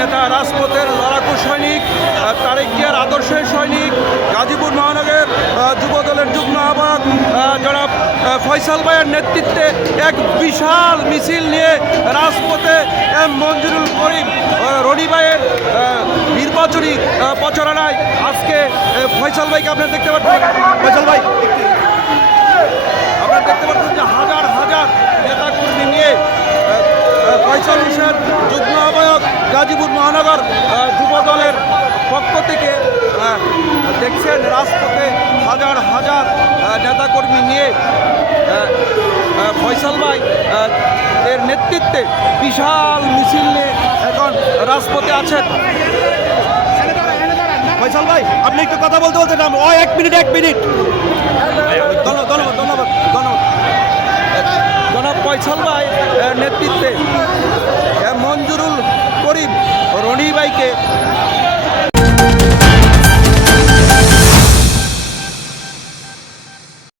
নেতা, রাজপথের লড়াকু সৈনিক, তারেক জিয়ার আদর্শের সৈনিক, গাজীপুর মহানগর যুবদলের যুগ্ম আহ্বায়ক জনাব ফয়সাল ভাইয়ের নেতৃত্বে এক বিশাল মিছিল নিয়ে রাজপথে এম মঞ্জুরুল করিম রনি ভাইয়ের নির্বাচনী প্রচারণায় আজকে ফয়সাল ভাইকে আপনারা দেখতে পাচ্ছেন। ফয়সাল ভাই, আপনারা দেখতে পাচ্ছেন যে হাজার হাজার নেতাকর্মী নিয়ে ফয়সাল হোসেন যুগ্ম আহ্বায়ক গাজীপুর মহানগর যুব দলের পক্ষ থেকে দেখছেন রাজপথে হাজার হাজার নেতাকর্মী নিয়ে ফয়সাল ভাই এর নেতৃত্বে বিশাল মিছিল নিয়ে এখন রাজপথে আছেন। ফয়সাল ভাই, আপনি একটু কথা বলতে বলতে নাম ও এক মিনিট ধন্যবাদ জনাব ফয়সাল ভাই নেতৃত্বে